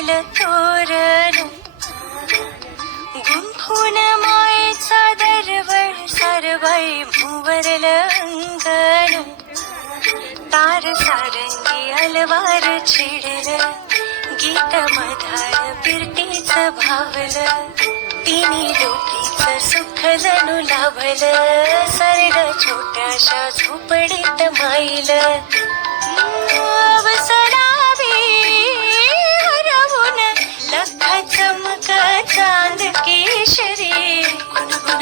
बांधील तोरण गुंफून मायेचा दरवळ सारबाई भुवरल अंगण. तार सारंगी अलवार चिडल. गीत मधार बिरटीच भावल. तिने लोकीच सुख जणू लाभलं. सरड छोट्याशा झोपडीत माईल. अवसरा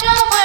trouble.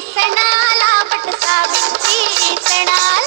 सणाला पटसा बिंची सणा